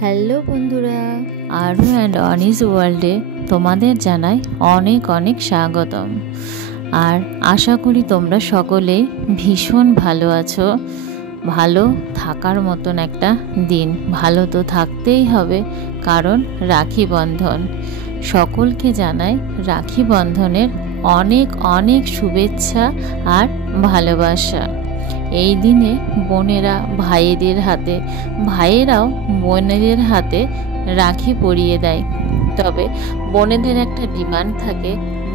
Hello বন্ধুরা, আরু and Anis ওয়ার্ল্ডে তোমাদের জানাই অনেক অনেক স্বাগতম। আর আশা করি তোমরা সকলেই ভীষণ ভালো আছো। ভালো থাকার মতন একটা দিন, ভালো তো থাকতেই হবে, কারণ রাখি বন্ধন। সকলকে জানাই রাখি বন্ধনের অনেক অনেক শুভেচ্ছা আর ভালোবাসা। এই দিনে বোনেরা ভাইদের হাতে, ভাইয়েরাও বোনেদের হাতে রাখি পরিয়ে দেয়। তবে বোনেদের একটা ডিমান্ড থাকে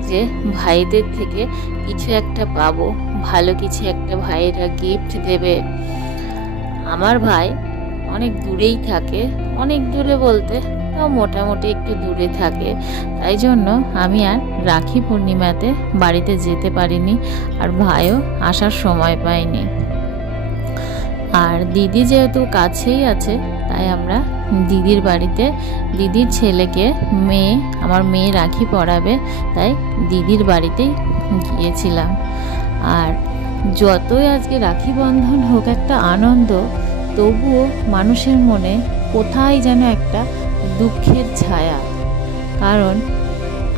যে ভাইদের থেকে কিছু একটা পাবো, ভালো কিছু একটা ভাইয়েরা গিফট দেবে। আমার ভাই অনেক দূরেই থাকে, অনেক দূরে বলতে তাও মোটামুটি একটু দূরে থাকে, তাই জন্য আমি আর রাখি পূর্ণিমাতে বাড়িতে যেতে পারিনি, আর ভাইও আসার সময় পাইনি। আর দিদি যেহেতু কাছেই আছে, তাই আমরা দিদির বাড়িতে, দিদির ছেলেকে আমার মেয়ে রাখি পরাবে, তাই দিদির বাড়িতেই গিয়েছিলাম। আর যতই আজকে রাখি বন্ধন হোক একটা আনন্দ, তবুও মানুষের মনে কোথায় যেন একটা দুঃখের ছায়া। কারণ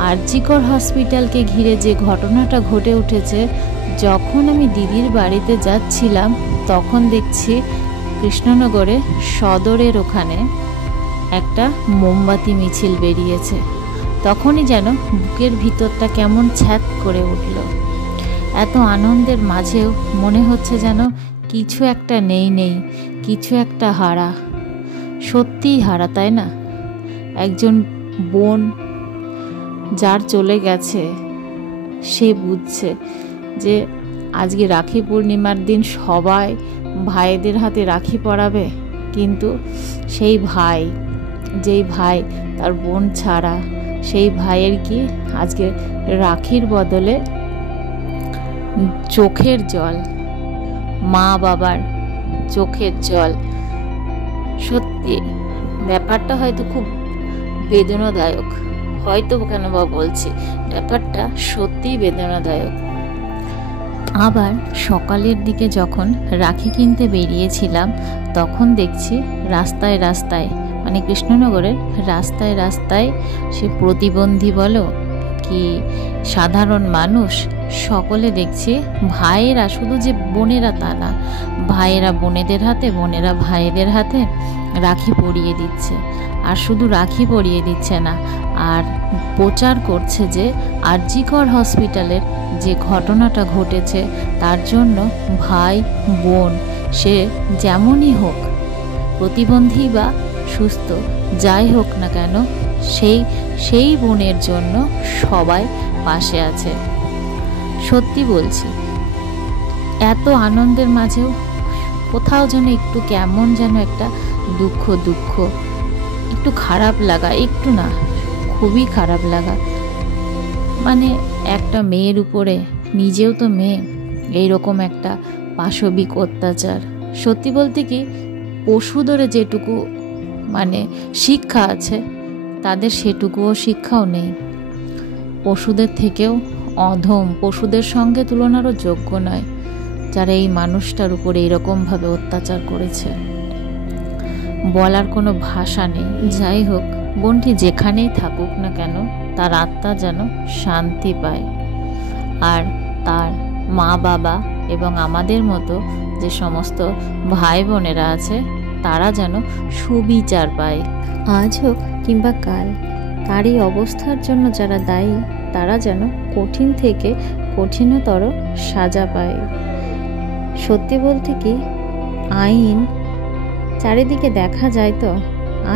আরজিকর হসপিটালকে ঘিরে যে ঘটনাটা ঘটে উঠেছে, যখন আমি দিদির বাড়িতে যাচ্ছিলাম তখন দেখছি কৃষ্ণনগরে সদরের ওখানে একটা মোমবাতি মিছিল বেরিয়েছে। তখনই যেন বুকের ভিতরটা কেমন ছ্যাঁত করে উঠল। এত আনন্দের মাঝেও মনে হচ্ছে যেন কিছু একটা নেই, কিছু একটা হারা, সত্যিই হারা, তাই না? একজন বোন যার চলে গেছে, সে বুঝছে যে আজকে রাখি পূর্ণিমার দিন সবাই ভাইদের হাতে রাখি পরাবে, কিন্তু সেই ভাই, যেই ভাই তার বোন ছাড়া, সেই ভাইয়ের কি আজকে রাখির বদলে চোখের জল, মা বাবার চোখের জল। সত্যি ব্যাপারটা হয়তো খুব বেদনাদায়ক, হয়তো কেন বা বলছি, ব্যাপারটা সত্যিই বেদনাদায়ক। আবার সকালের দিকে যখন রাখি কিনতে বেরিয়েছিলাম, তখন দেখছি রাস্তায় রাস্তায়, মানে কৃষ্ণনগরের রাস্তায় রাস্তায়, সে প্রতিবন্ধী বলো কি সাধারণ মানুষ, সকলে দেখছি ভাইয়েরা, শুধু যে বোনেরা তা না, ভাইয়েরা বোনেদের হাতে, বোনেরা ভাইদের হাতে রাখি পরিয়ে দিচ্ছে। আর শুধু রাখি পরিয়ে দিচ্ছে না, আর প্রচার করছে যে আরজিকর হসপিটালের যে ঘটনাটা ঘটেছে, তার জন্য ভাই বোন সে যেমনই হোক, প্রতিবন্ধী বা সুস্থ যাই হোক না কেন, সেই বোনের জন্য সবাই পাশে আছে। সত্যি বলছি, এত আনন্দের মাঝেও কোথাও যেন একটু কেমন যেন একটা দুঃখ, একটু খারাপ লাগা, একটু না খুবই খারাপ লাগা। মানে একটা মেয়ের উপরে, নিজেও তো মেয়ে, এইরকম একটা পাশবিক অত্যাচার। সত্যি বলতে কি, পশু ধরে যেটুকু মানে শিক্ষা আছে, তাদের সেটুকুও শিক্ষাও নেই। পশুদের থেকেও অধম, পশুদের সঙ্গে তুলনারও যোগ্য নয় যারা এই মানুষটার উপরে এইরকমভাবে অত্যাচার করেছে। বলার কোনো ভাষা নেই। যাই হোক, বোনটি যেখানেই থাকুক না কেন, তার আত্মা যেন শান্তি পায়, আর তার মা বাবা এবং আমাদের মতো যে সমস্ত ভাই বোনেরা আছে, তারা যেন সুবিচার পায়। আজ হোক কিংবা কাল, তার এই অবস্থার জন্য যারা দায়ী, তারা যেন কঠিন থেকে কঠিনতর সাজা পায়। সত্যি বলতে কি, আইন চারিদিকে দেখা যায় তো,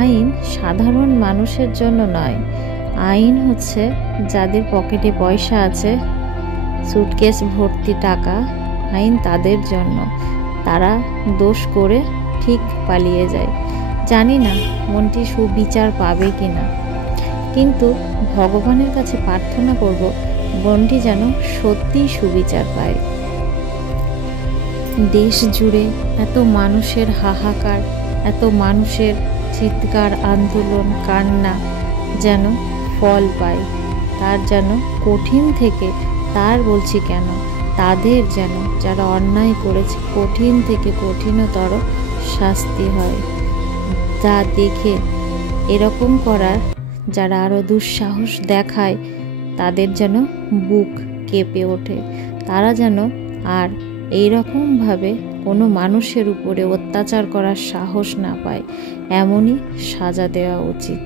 আইন সাধারণ মানুষের জন্য নয়। আইন হচ্ছে যাদের পকেটে পয়সা আছে, সুটকেস ভর্তি টাকা, আইন তাদের জন্য। তারা দোষ করে ঠিক পালিয়ে যায়। জানি না মনটি সুবিচার পাবে কি না, কিন্তু ভগবানের কাছে প্রার্থনা করব বোনটি যেন সত্যিই সুবিচার পায়। দেশ জুড়ে এত মানুষের হাহাকার, এত মানুষের চিৎকার, আন্দোলন, কান্না যেন ফল পায়, তার যেন কঠিন থেকে, তার বলছি কেন, তাদের যেন যারা অন্যায় করেছে কঠিন থেকে কঠিনতর শাস্তি হয়। যা দেখে এরকম করার যারা আরও দুঃসাহস দেখায় তাদের যেন বুক কেঁপে ওঠে, তারা যেন আর এইরকমভাবে কোনো মানুষের উপরে অত্যাচার করার সাহস না পায়, এমনই সাজা দেওয়া উচিত।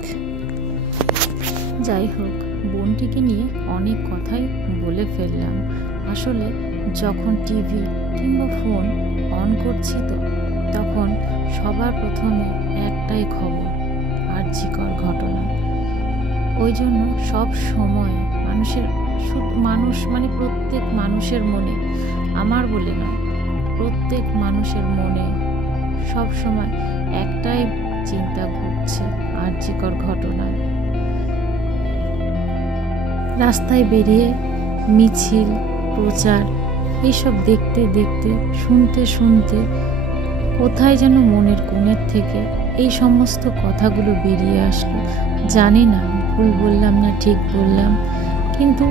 যাই হোক, বোনটিকে নিয়ে অনেক কথাই বলে ফেললাম। আসলে যখন টিভি কিংবা ফোন অন করছি তো তখন সবার প্রথমে একটাই খবর, আরজিকর ঘটনা। ওই জন্য সব সময় মানুষ মানে প্রত্যেক মানুষের মনে, আমার বলে না, প্রত্যেক মানুষের মনে সব সময় একটাই চিন্তা ঘুরছে, আরজিকর ঘটনা। রাস্তায় বেরিয়ে মিছিল প্রচার এইসব দেখতে দেখতে শুনতে শুনতে কোথায় যেন মনের কোণের থেকে এই সমস্ত কথাগুলো বেরিয়ে আসলো। জানি না ভুল বললাম না ঠিক বললাম, কিন্তু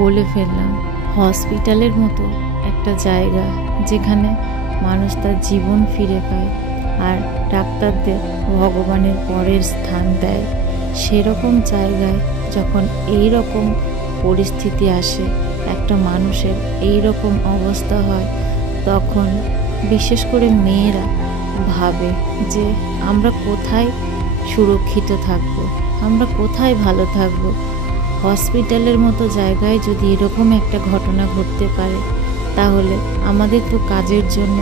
বলে ফেললাম। হসপিটালের মতো একটা জায়গা যেখানে মানুষ তার জীবন ফিরে পায় আর ডাক্তারদের ভগবানের পরের স্থান দেয়, সেরকম জায়গায় যখন এই রকম পরিস্থিতি আসে, একটা মানুষের এই রকম অবস্থা হয়, তখন বিশেষ করে মেয়েরা ভাবে যে আমরা কোথায় সুরক্ষিত থাকব, আমরা কোথায় ভালো থাকব। হসপিটালের মতো জায়গায় যদি এরকম একটা ঘটনা ঘটতে পারে, তাহলে আমাদের তো কাজের জন্য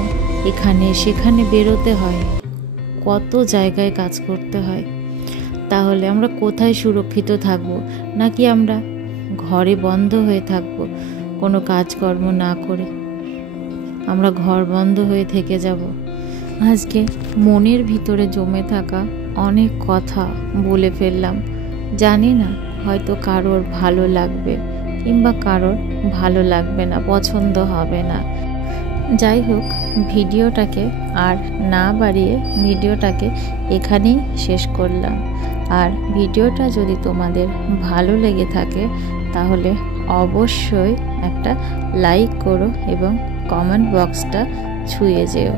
এখানে সেখানে বেরোতে হয়, কত জায়গায় কাজ করতে হয়। তাহলে আমরা কোথায় সুরক্ষিত থাকব? নাকি আমরা ঘরে বন্ধ হয়ে থাকব, কোনো কাজকর্ম না করে আমরা ঘর বন্ধ হয়ে থেকে যাব? আজকে মনের ভিতরে জমে থাকা অনেক কথা বলে ফেললাম। জানি না হয়তো কারোর ভালো লাগবে কিংবা কারোর ভালো লাগবে না, পছন্দ হবে না। যাই হোক, ভিডিওটাকে আর না বাড়িয়ে ভিডিওটাকে এখানেই শেষ করলাম। আর ভিডিওটা যদি তোমাদের ভালো লেগে থাকে তাহলে অবশ্যই একটা লাইক করো এবং কমেন্ট বক্সটা ছুঁয়ে যেও।